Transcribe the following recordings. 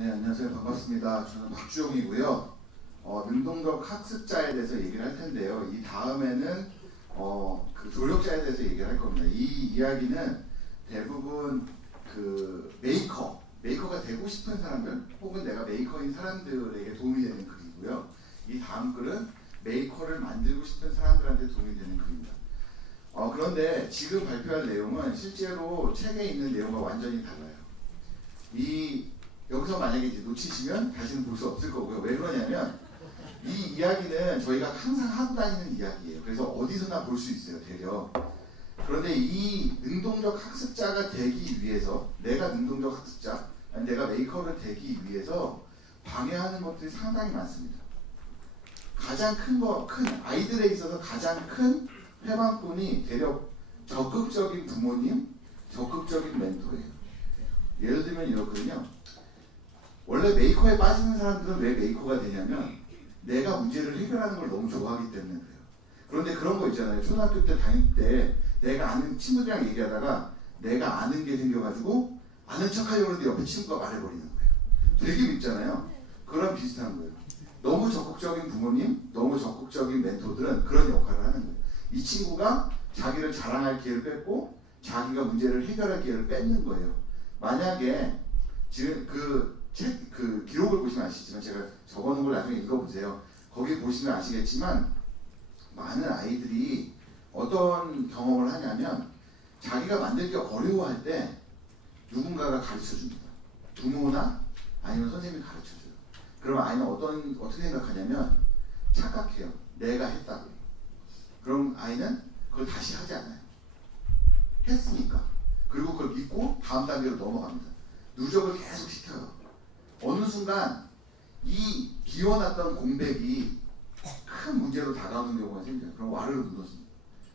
네, 안녕하세요. 반갑습니다. 저는 박주용이고요. 능동적 학습자에 대해서 얘기를 할 텐데요. 이 다음에는 그 조력자에 대해서 얘기를 할 겁니다. 이 이야기는 대부분 그 메이커가 되고 싶은 사람들 혹은 내가 메이커인 사람들에게 도움이 되는 글이고요. 이 다음 글은 메이커를 만들고 싶은 사람들한테 도움이 되는 글입니다. 그런데 지금 발표할 내용은 실제로 책에 있는 내용과 완전히 달라요. 여기서 만약에 이제 놓치시면 다시는 볼 수 없을 거고요. 왜 그러냐면 이 이야기는 저희가 항상 하고 다니는 이야기예요. 그래서 어디서나 볼 수 있어요, 대략. 그런데 이 능동적 학습자가 되기 위해서, 내가 능동적 학습자, 아니 내가 메이커를 되기 위해서 방해하는 것들이 상당히 많습니다. 가장 큰 아이들에 있어서 가장 큰 회방꾼이 대략 적극적인 부모님, 적극적인 멘토예요. 예를 들면 이렇거든요. 원래 메이커에 빠지는 사람들은 왜 메이커가 되냐면 내가 문제를 해결하는 걸 너무 좋아하기 때문에 그래요. 그런데 그런 거 있잖아요. 초등학교 때 다닐 때 내가 아는 친구들이랑 얘기하다가 내가 아는 게 생겨가지고 아는 척 하려고 하는데 옆에 친구가 말해버리는 거예요. 되게 밉잖아요. 그런 비슷한 거예요. 너무 적극적인 부모님, 너무 적극적인 멘토들은 그런 역할을 하는 거예요. 이 친구가 자기를 자랑할 기회를 뺏고 자기가 문제를 해결할 기회를 뺏는 거예요. 만약에 지금 그 기록을 보시면 아시지만 제가 적어놓은 걸 나중에 읽어보세요. 거기 보시면 아시겠지만 많은 아이들이 어떤 경험을 하냐면 자기가 만들기 어려워할 때 누군가가 가르쳐줍니다. 부모나 아니면 선생님이 가르쳐줘요. 그럼 아이는 어떻게 생각하냐면 착각해요. 내가 했다고. 그럼 아이는 그걸 다시 하지 않아요. 했으니까. 그리고 그걸 믿고 다음 단계로 넘어갑니다. 누적을 계속 시켜요. 어느 순간 이 비워놨던 공백이 큰 문제로 다가오는 경우가 생겨요. 그럼 와르르 무너집니다.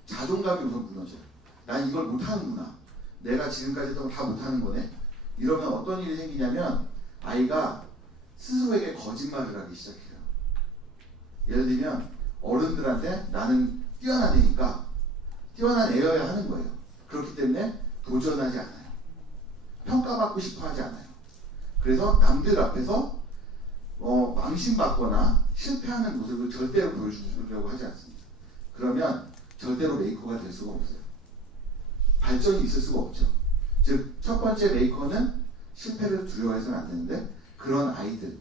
자존감이 우선 무너져요. 난 이걸 못하는구나. 내가 지금까지 했던 거 다 못하는 거네. 이러면 어떤 일이 생기냐면 아이가 스스로에게 거짓말을 하기 시작해요. 예를 들면 어른들한테 나는 뛰어난 애니까 뛰어난 애여야 하는 거예요. 그렇기 때문에 도전하지 않아요. 평가받고 싶어 하지 않아요. 그래서 남들 앞에서 망신받거나 실패하는 모습을 절대로 보여주려고 하지 않습니다. 그러면 절대로 메이커가 될 수가 없어요. 발전이 있을 수가 없죠. 즉, 첫 번째 메이커는 실패를 두려워해서는 안 되는데 그런 아이들,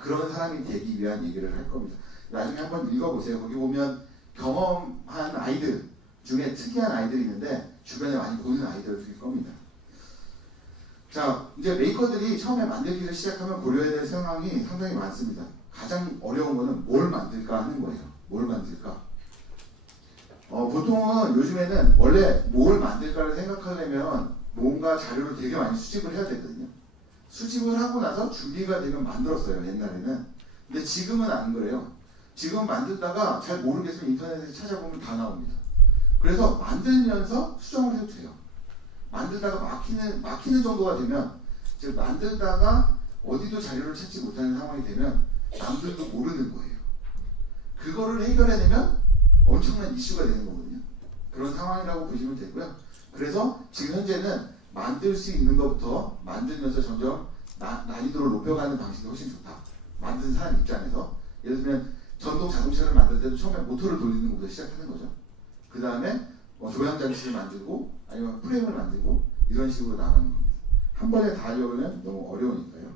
그런 사람이 되기 위한 얘기를 할 겁니다. 나중에 한번 읽어보세요. 거기 보면 경험한 아이들 중에 특이한 아이들이 있는데 주변에 많이 보이는 아이들을 드릴 겁니다. 자, 이제 메이커들이 처음에 만들기를 시작하면 고려해야 될 상황이 상당히 많습니다. 가장 어려운 거는 뭘 만들까 하는 거예요. 뭘 만들까? 보통은 요즘에는 원래 뭘 만들까를 생각하려면 뭔가 자료를 되게 많이 수집을 해야 되거든요. 수집을 하고 나서 준비가 되면 만들었어요, 옛날에는. 근데 지금은 안 그래요. 지금 만들다가 잘 모르겠으면 인터넷에서 찾아보면 다 나옵니다. 그래서 만들면서 수정을 해도 돼요. 만들다가 막히는 정도가 되면, 즉 만들다가 어디도 자료를 찾지 못하는 상황이 되면 남들도 모르는 거예요. 그거를 해결해내면 엄청난 이슈가 되는 거거든요. 그런 상황이라고 보시면 되고요. 그래서 지금 현재는 만들 수 있는 것부터 만들면서 점점 난이도를 높여가는 방식이 훨씬 좋다. 만든 사람 입장에서. 예를 들면 전동 자동차를 만들 때도 처음에 모터를 돌리는 것부터 시작하는 거죠. 그 다음에 조향장치를 만들고 아니면 프레임을 만들고 이런 식으로 나가는 겁니다. 한 번에 다 하려면 너무 어려우니까요.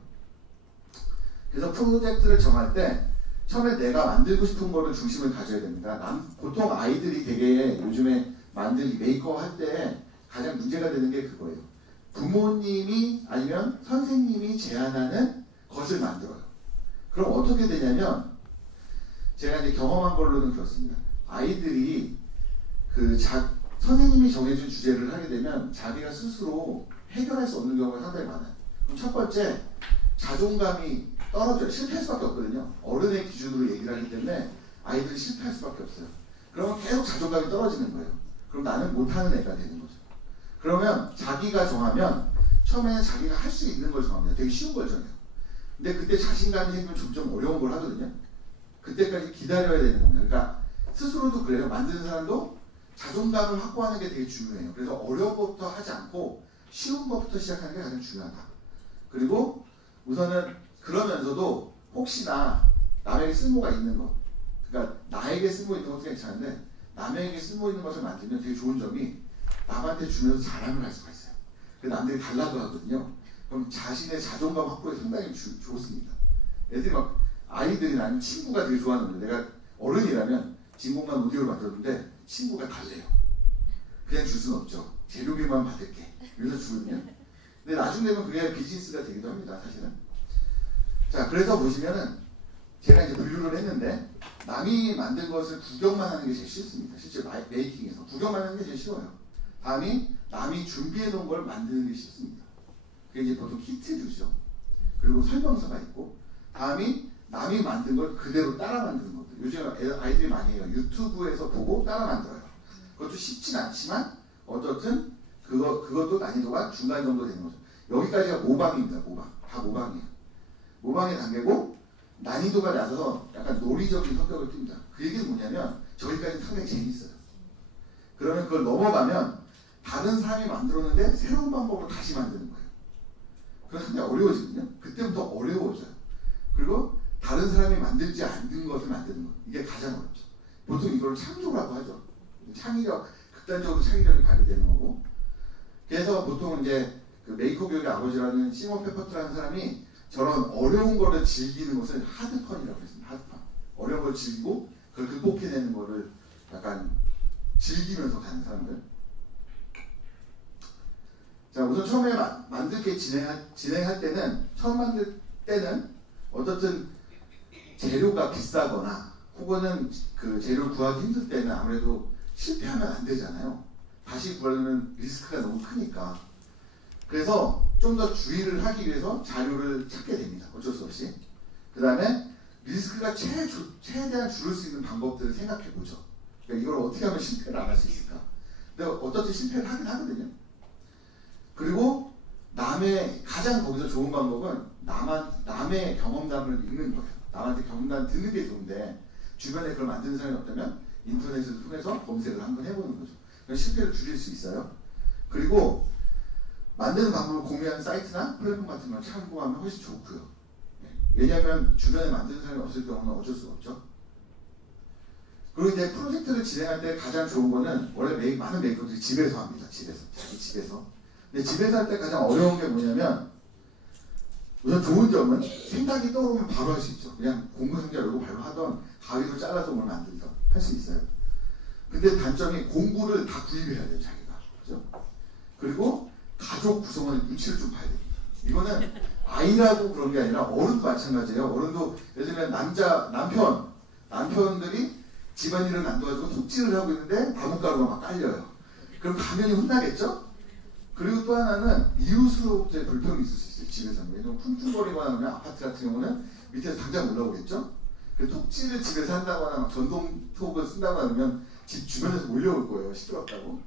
그래서 프로젝트를 정할 때 처음에 내가 만들고 싶은 거를 중심을 가져야 됩니다. 보통 아이들이 되게 요즘에 만들기 메이커 할 때 가장 문제가 되는 게 그거예요. 부모님이 아니면 선생님이 제안하는 것을 만들어요. 그럼 어떻게 되냐면 제가 이제 경험한 걸로는 그렇습니다. 아이들이 선생님이 정해준 주제를 하게 되면 자기가 스스로 해결할 수 없는 경우가 상당히 많아요. 그럼 첫 번째, 자존감이 떨어져요. 실패할 수밖에 없거든요. 어른의 기준으로 얘기를 하기 때문에 아이들이 실패할 수밖에 없어요. 그러면 계속 자존감이 떨어지는 거예요. 그럼 나는 못하는 애가 되는 거죠. 그러면 자기가 정하면 처음에는 자기가 할 수 있는 걸 정합니다. 되게 쉬운 걸 정해요. 근데 그때 자신감이 생기면 점점 어려운 걸 하거든요. 그때까지 기다려야 되는 겁니다. 그러니까 스스로도 그래요. 만드는 사람도 자존감을 확보하는 게 되게 중요해요. 그래서 어려운 것부터 하지 않고 쉬운 것부터 시작하는 게 가장 중요하다. 그리고 우선은 그러면서도 혹시나 남에게 쓸모가 있는 것, 그러니까 나에게 쓸모 있는 것도 괜찮은데 남에게 쓸모 있는 것을 만들면 되게 좋은 점이 남한테 주면서 자랑을 할 수가 있어요. 남들이 달라고 하거든요. 그럼 자신의 자존감 확보에 상당히 좋습니다. 애들이 막 아이들이나 아니면 친구가 되게 좋아하는 거예요. 내가 어른이라면 진공관 오디오를 만들었는데 친구가 달래요. 그냥 줄 수는 없죠. 재료비만 받을게. 이래서 주거든요. 근데 나중 되면 그게 비즈니스가 되기도 합니다. 사실은. 자, 그래서 보시면은 제가 이제 분류를 했는데 남이 만든 것을 구경만 하는 게 제일 쉽습니다. 실제 메이킹에서 구경만 하는 게 제일 쉬워요. 다음이 남이 준비해 놓은 걸 만드는 게 쉽습니다. 그게 이제 보통 키트류죠. 그리고 설명서가 있고, 다음이 남이 만든 걸 그대로 따라 만드는 것들. 요즘 아이들이 많이 해요. 유튜브에서 보고 따라 만들어요. 그것도 쉽진 않지만 어떻든 그것도 난이도가 중간 정도 되는 거죠. 여기까지가 모방입니다. 모방. 다 모방이에요. 모방의 단계고 난이도가 낮아서 약간 논리적인 성격을 띱니다. 그 얘기는 뭐냐면 저기까지 상당히 재밌어요. 그러면 그걸 넘어가면 다른 사람이 만들었는데 새로운 방법으로 다시 만드는 거예요. 그건 상당히 어려워지거든요. 그때부터 어려워져요. 그리고 다른 사람이 만들지 않는 것을 만드는 것. 이게 가장 어렵죠. 보통 이걸 창조라고 하죠. 창의력, 극단적으로 창의력이 발휘되는 거고. 그래서 보통 이제 그 메이커 교육의 아버지라는 시몬 페퍼트라는 사람이 저런 어려운 거를 즐기는 것을 하드펀이라고 했습니다. 하드펀. 어려운 걸 즐기고 그걸 극복해내는 거를 약간 즐기면서 가는 사람들. 자, 우선 처음에 만들게 진행할 때는, 처음 만들 때는 어떻든 재료가 비싸거나 혹은 그 재료를 구하기 힘들 때는 아무래도 실패하면 안 되잖아요. 다시 구하려면 리스크가 너무 크니까. 그래서 좀 더 주의를 하기 위해서 자료를 찾게 됩니다. 어쩔 수 없이. 그 다음에 리스크가 최대한 줄일 수 있는 방법들을 생각해보죠. 그러니까 이걸 어떻게 하면 실패를 안 할 수 있을까. 근데 어떻든 실패를 하긴 하거든요. 그리고 가장 거기서 좋은 방법은 남의 경험담을 읽는 거예요. 남한테 경험담 듣는 게 좋은데 주변에 그걸 만드는 사람이 없다면 인터넷을 통해서 검색을 한번 해보는 거죠. 그러니까 실패를 줄일 수 있어요. 그리고 만드는 방법을 공유하는 사이트나 플랫폼 같은 걸 참고하면 훨씬 좋고요. 왜냐하면 주변에 만드는 사람이 없을 경우는 어쩔 수가 없죠. 그리고 이제 프로젝트를 진행할 때 가장 좋은 거는 원래 많은 메이커들이 집에서 합니다. 자기 집에서. 근데 집에서 할 때 가장 어려운 게 뭐냐면 우선 좋은 점은 생각이 떠오르면 바로 할 수 있죠. 그냥 공부상자 열고 바로 하던 가위로 잘라서 뭘 만들던 할 수 있어요. 근데 단점이 공구를 다 구입해야 돼요. 자기가. 그죠? 그리고 가족 구성원의 눈치를 좀 봐야 됩니다. 이거는 아이라고 그런 게 아니라 어른도 마찬가지예요. 어른도 예를 들면 남편들이 집안일은 안 도와주고 톱질을 하고 있는데 나뭇가루가 막 깔려요. 그럼 당연히 혼나겠죠? 그리고 또 하나는 이웃으로부터의 불평이 있을 수 있어요. 집에서는. 왜냐면 쿵쿵거리거나 하면 아파트 같은 경우는 밑에서 당장 올라오겠죠? 그 톱질을 집에서 한다거나 막 전동 톱을 쓴다거나 하면 집 주변에서 몰려올 거예요. 시끄럽다고.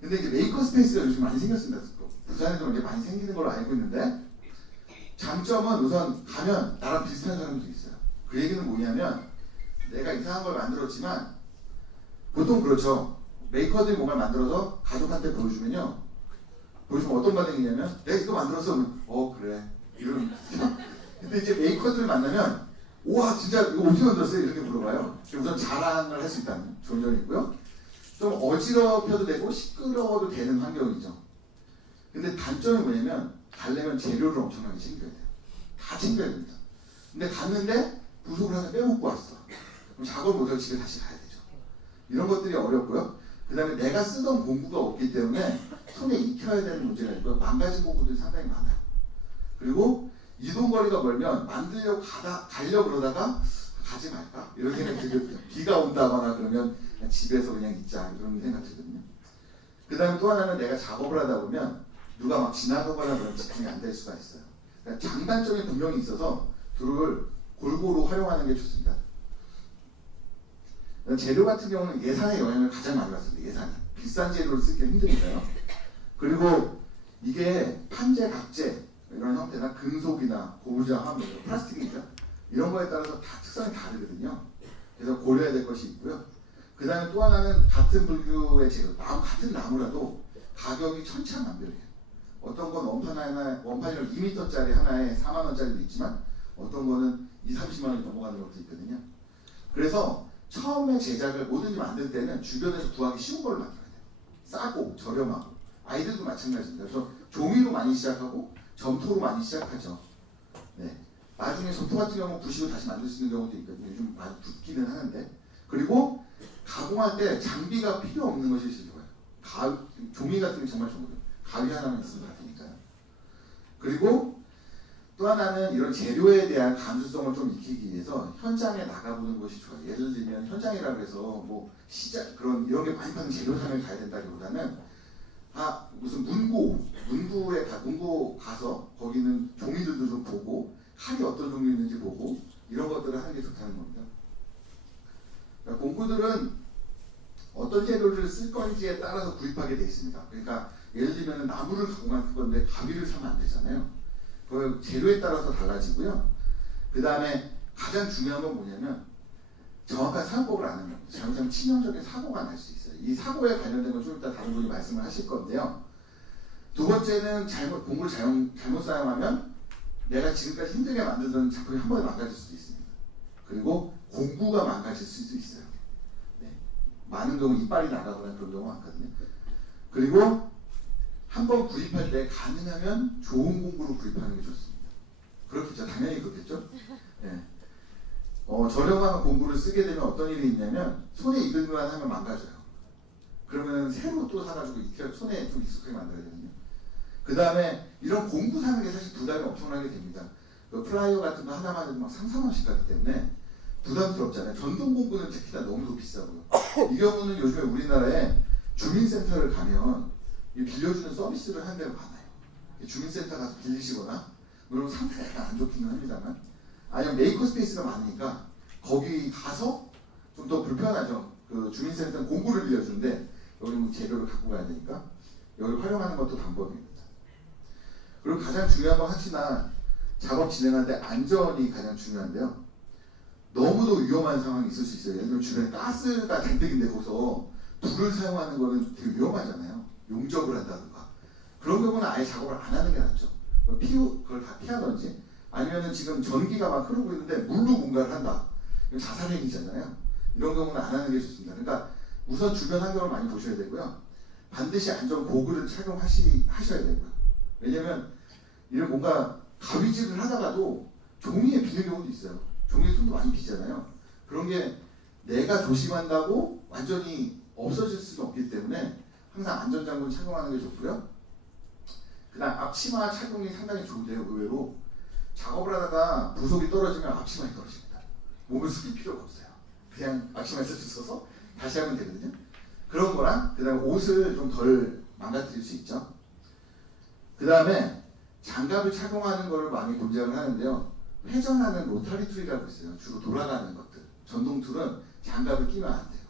근데 이제 메이커 스페이스가 요즘 많이 생겼습니다. 부산에도 이제 많이 생기는 걸로 알고 있는데 장점은 우선 가면 나랑 비슷한 사람들이 있어요. 그 얘기는 뭐냐면 내가 이상한 걸 만들었지만 보통 그렇죠. 메이커들이 뭔가 만들어서 가족한테 보여주면 어떤 반응이냐면 내가 이거 만들었어. 그래. 이런. 근데 이제 메이커들 만나면 우와 진짜 이거 어떻게 만들었어요? 이렇게 물어봐요. 우선 자랑을 할 수 있다는 좋은 점이 있고요. 좀 어지럽혀도 되고 시끄러워도 되는 환경이죠. 근데 단점이 뭐냐면 가려면 재료를 엄청나게 챙겨야 돼요. 다 챙겨야 됩니다. 근데 갔는데 부속을 하나 빼먹고 왔어. 그럼 작업을 못하고 집에 다시 가야 되죠. 이런 것들이 어렵고요. 그 다음에 내가 쓰던 공구가 없기 때문에 손에 익혀야 되는 문제가 있고요. 망가진 공구들이 상당히 많아요. 그리고 이동거리가 멀면 만들려고 가려고 그러다가 가지 말까? 이런 생각이 들거든요. 비가 온다거나 그러면 집에서 그냥 있자 이런 생각이 들거든요. 그 다음에 또 하나는 내가 작업을 하다 보면 누가 막 지나가거나 그러면 집중이 안 될 수가 있어요. 그러니까 장단점이 분명히 있어서 둘을 골고루 활용하는 게 좋습니다. 재료 같은 경우는 예산의 영향을 가장 많이 받습니다. 예산이. 비싼 재료를 쓰기가 힘드니까요. 그리고 이게 판재, 각재 이런 형태나 금속이나 고무장, 플라스틱이죠. 이런 거에 따라서 다 특성이 다르거든요. 그래서 고려해야 될 것이 있고요. 그 다음에 또 하나는 같은 분류의 재료, 같은 나무라도 가격이 천차만별이에요. 어떤 건 원판이랑 2m짜리 하나에 4만 원짜리도 있지만 어떤 거는 2, 30만 원이 넘어가는 것도 있거든요. 그래서 처음에 제작을 뭐든지 만들 때는 주변에서 구하기 쉬운 걸 만들어야 돼요. 싸고 저렴하고. 아이들도 마찬가지입니다. 그래서 종이로 많이 시작하고 점토로 많이 시작하죠. 네. 나중에 점토 같은 경우는 부시고 다시 만들 수 있는 경우도 있거든요. 요즘 많이 붙기는 하는데. 그리고 가공할 때 장비가 필요 없는 것이 제일 좋아요. 종이 같은 게 정말 좋거든요. 가위 하나만 있으면 다 되니까요. 그리고 또 하나는 이런 재료에 대한 감수성을 좀 익히기 위해서 현장에 나가보는 것이 좋아요. 예를 들면 현장이라고 해서 뭐 시장 그런 이런 게 많이 파는 재료상을 가야 된다기보다는 무슨 문구 가서 거기는 종이들도 좀 보고 칼이 어떤 종류 있는지 보고 이런 것들을 하는 게 좋다는 겁니다. 그러니까 공구들은 어떤 재료를 쓸 건지에 따라서 구입하게 되어 있습니다. 그러니까 예를 들면 나무를 가공할 건데 가위를 사면 안 되잖아요. 그 재료에 따라서 달라지고요. 그 다음에 가장 중요한 건 뭐냐면 정확한 사용법을 안 하면 잘못하면 치명적인 사고가 날 수 있어요. 이 사고에 관련된 건 좀 이따 다른 분이 말씀을 하실 건데요. 두 번째는 공구를 잘못 사용하면 내가 지금까지 힘들게 만들던 작품이 한 번에 망가질 수도 있습니다. 그리고 공구가 망가질 수도 있어요. 네. 많은 경우 이빨이 나가거나 그런 경우가 많거든요. 그리고 한번 구입할 때 가능하면 좋은 공구로 구입하는 게 좋습니다. 그렇겠죠. 당연히 그렇겠죠. 네. 저렴한 공구를 쓰게 되면 어떤 일이 있냐면 손에 익을만 하면 망가져요. 그러면 새로 또 사가지고 손에 좀 익숙하게 만들어야 되거든요. 그 다음에 이런 공구 사는 게 사실 부담이 엄청나게 됩니다. 그 플라이어 같은 거 하나만 해도 막 3, 4만원씩 가기 때문에 부담스럽잖아요. 전동 공구는 특히나 너무 비싸고요. 이 경우는 요즘에 우리나라에 주민센터를 가면 빌려주는 서비스를 하는 데가 많아요. 주민센터 가서 빌리시거나 물론 상태가 약간 안 좋기는 합니다만 아니면 메이커 스페이스가 많으니까 거기 가서 좀 더 불편하죠. 그 주민센터는 공구를 빌려주는데 여기는 재료를 갖고 가야 되니까 여기를 활용하는 것도 방법입니다. 그리고 가장 중요한 건 혹시나 작업 진행할 때 안전이 가장 중요한데요. 너무도 위험한 상황이 있을 수 있어요. 예를 들면 주변에 가스가 잔뜩인데 거기서 불을 사용하는 거는 되게 위험하잖아요. 용접을 한다든가. 그런 경우는 아예 작업을 안 하는 게 낫죠. 그걸 다 피하든지 아니면은 지금 전기가 막 흐르고 있는데 물로 뭔가를 한다. 이건 자살행위잖아요. 이런 경우는 안 하는 게 좋습니다. 그러니까 우선 주변 환경을 많이 보셔야 되고요. 반드시 안전 고글을 착용하셔야 되고요. 왜냐면 이런 뭔가 가위질을 하다가도 종이에 비는 경우도 있어요. 종이에 손도 많이 비잖아요. 그런 게 내가 조심한다고 완전히 없어질 수는 없기 때문에 항상 안전장구를 착용하는 게 좋고요. 그 다음 앞치마 착용이 상당히 좋은데요. 의외로 작업을 하다가 부속이 떨어지면 앞치마에 떨어집니다. 몸을 숙일 필요가 없어요. 그냥 앞치마에 써서 다시 하면 되거든요. 그런 거랑 그 다음에 옷을 좀 덜 망가뜨릴 수 있죠. 그 다음에 장갑을 착용하는 거를 많이 권장을 하는데요. 회전하는 로타리 툴이라고 있어요. 주로 돌아가는 것들. 전동 툴은 장갑을 끼면 안 돼요.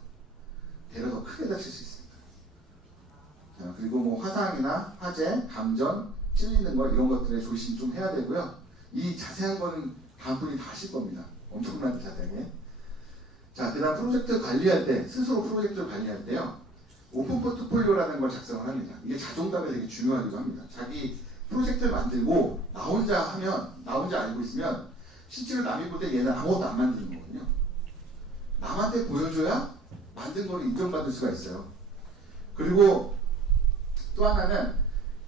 대려 더 크게 다칠 수 있습니다. 자, 그리고 뭐 화상이나 화재, 감전, 찔리는 거 이런 것들에 조심 좀 해야 되고요. 이 자세한 거는 다음 분이 다 하실 겁니다. 엄청나게 자세하게. 자, 그 다음 프로젝트 관리할 때, 스스로 프로젝트를 관리할 때요. 오픈 포트폴리오라는 걸 작성을 합니다. 이게 자존감에 되게 중요하기도 합니다. 자기 프로젝트를 만들고 나 혼자 알고 있으면 실제로 남이 볼 때 얘는 아무것도 안 만드는 거거든요. 남한테 보여줘야 만든 걸 인정받을 수가 있어요. 그리고 또 하나는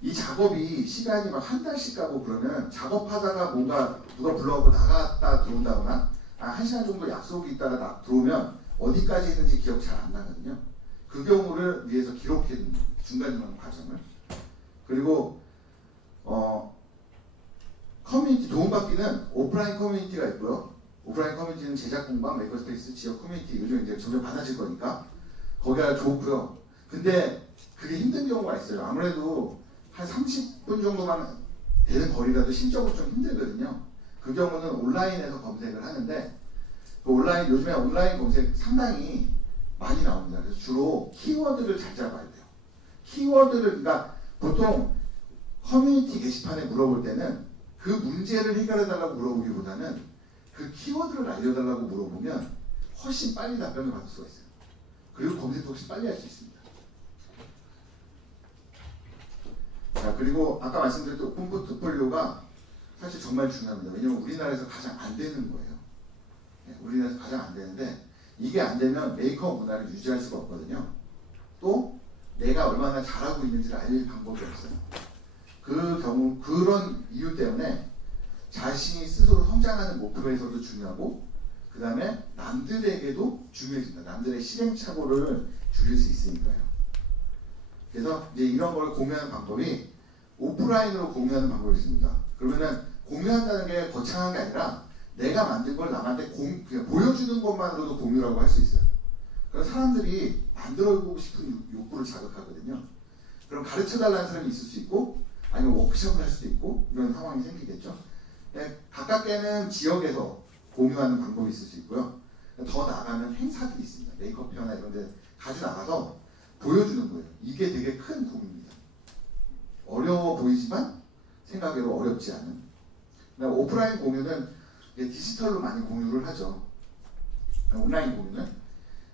이 작업이 시간이 막 한 달씩 가고 그러면 작업하다가 뭔가 누가 불러갖고 나갔다 들어온다거나 1시간 정도 약속이 있다가 들어오면 어디까지 했는지 기억 잘 안 나거든요. 그 경우를 위해서 기록해 두는 중간중간 과정을. 그리고 커뮤니티 도움받기는 오프라인 커뮤니티가 있고요. 오프라인 커뮤니티는 제작 공방, 메이커스페이스, 지역 커뮤니티 요즘 이제 점점 많아질 거니까 거기가 좋고요. 근데 그게 힘든 경우가 있어요. 아무래도 한 30분 정도만 되는 거리라도 심적으로 좀 힘들거든요. 그 경우는 온라인에서 검색을 하는데 요즘에 온라인 검색 상당히 많이 나옵니다. 그래서 주로 키워드를 잘 잡아야 돼요. 키워드를 그러니까 보통 커뮤니티 게시판에 물어볼 때는 그 문제를 해결해달라고 물어보기보다는 그 키워드를 알려달라고 물어보면 훨씬 빨리 답변을 받을 수가 있어요. 그리고 검색도 훨씬 빨리 할 수 있습니다. 자, 그리고 아까 말씀드렸던 오픈 포트폴리오가 사실 정말 중요합니다. 왜냐면 우리나라에서 가장 안 되는 거예요. 우리나라에서 가장 안 되는데 이게 안 되면 메이커 문화를 유지할 수가 없거든요. 또 내가 얼마나 잘하고 있는지를 알릴 방법이 없어요. 그 경우 그런 이유 때문에 자신이 스스로 성장하는 목표에서도 중요하고 그 다음에 남들에게도 중요해진다. 남들의 시행착오를 줄일 수 있으니까요. 그래서 이제 이런 걸 공유하는 방법이 오프라인으로 공유하는 방법이 있습니다. 그러면은 공유한다는 게 거창한 게 아니라 내가 만든 걸 남한테 그냥 보여주는 것만으로도 공유라고 할 수 있어요. 그래서 사람들이 만들어보고 싶은 욕구를 자극하거든요. 그럼 가르쳐달라는 사람이 있을 수 있고 아니면 워크숍을 할 수도 있고 이런 상황이 생기겠죠. 가깝게는 지역에서 공유하는 방법이 있을 수 있고요. 더 나가면 행사들이 있습니다. 메이크업 페어나 이런 데 가져 나가서 보여주는 거예요. 이게 되게 큰 공유입니다. 어려워 보이지만 생각외로 어렵지 않은. 오프라인 공유는 디지털로 많이 공유를 하죠. 온라인 공유는.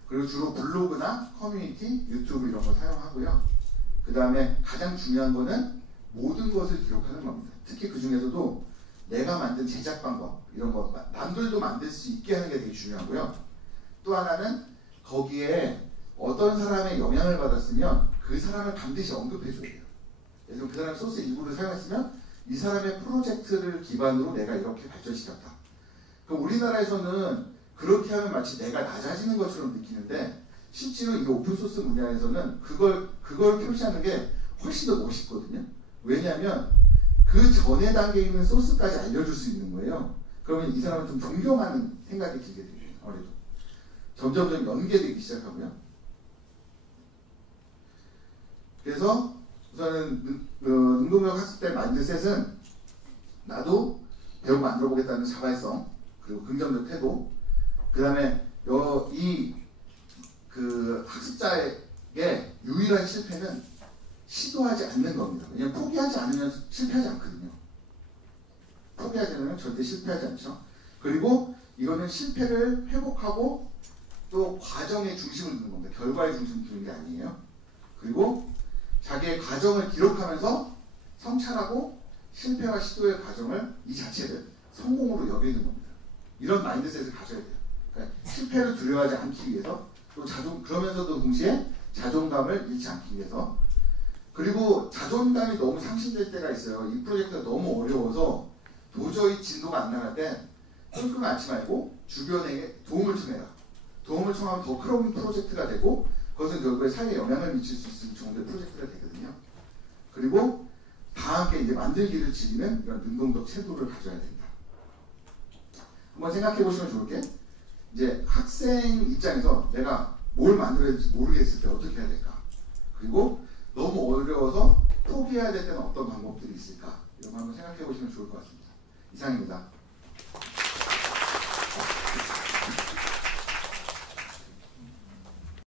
그리고 주로 블로그나 커뮤니티, 유튜브 이런 걸 사용하고요. 그 다음에 가장 중요한 거는 모든 것을 기록하는 겁니다. 특히 그 중에서도 내가 만든 제작 방법 이런 거 남들도 만들 수 있게 하는 게 되게 중요하고요. 또 하나는 거기에 어떤 사람의 영향을 받았으면 그 사람을 반드시 언급해줘야 돼요. 그래서 그 사람 소스 일부를 사용했으면 이 사람의 프로젝트를 기반으로 내가 이렇게 발전시켰다. 그럼 우리나라에서는 그렇게 하면 마치 내가 낮아지는 것처럼 느끼는데 실제로 이 오픈소스 분야에서는 그걸 표시하는 게 훨씬 더 멋있거든요. 왜냐하면 그 전에 단계에 있는 소스까지 알려줄 수 있는 거예요. 그러면 이 사람은 좀 존경하는 생각이 들게 돼요. 아무래도 점점점 연계되기 시작하고요. 그래서 우선은 능동적 학습된 마인드셋은 나도 배우고 만들어보겠다는 자발성 그리고 긍정적 태도 그 다음에 그 학습자에게 유일한 실패는 시도하지 않는 겁니다. 왜냐하면 포기하지 않으면 실패하지 않거든요. 포기하지 않으면 절대 실패하지 않죠. 그리고 이거는 실패를 회복하고 또 과정의 중심을 두는 겁니다. 결과의 중심을 두는 게 아니에요. 그리고 자기의 과정을 기록하면서 성찰하고 실패와 시도의 과정을 이 자체를 성공으로 여기는 겁니다. 이런 마인드셋을 가져야 돼요. 그러니까 실패를 두려워하지 않기 위해서 또 그러면서도 동시에 자존감을 잃지 않기 위해서 그리고 자존감이 너무 상실될 때가 있어요. 이 프로젝트가 너무 어려워서 도저히 진도가 안 나갈 때 끙끙 앓지 말고 주변에 도움을 청해라. 도움을 청하면 더 큰 프로젝트가 되고 그것은 결국에 사회에 영향을 미칠 수 있을 정도의 프로젝트가 되거든요. 그리고 다 함께 이제 만들기를 즐기는 이런 능동적 태도를 가져야 된다. 한번 생각해 보시면 좋을 게 이제 학생 입장에서 내가 뭘 만들어야 될지 모르겠을 때 어떻게 해야 될까? 그리고 너무 어려워서 포기해야 될 때는 어떤 방법들이 있을까? 이런 거 한번 생각해 보시면 좋을 것 같습니다. 이상입니다.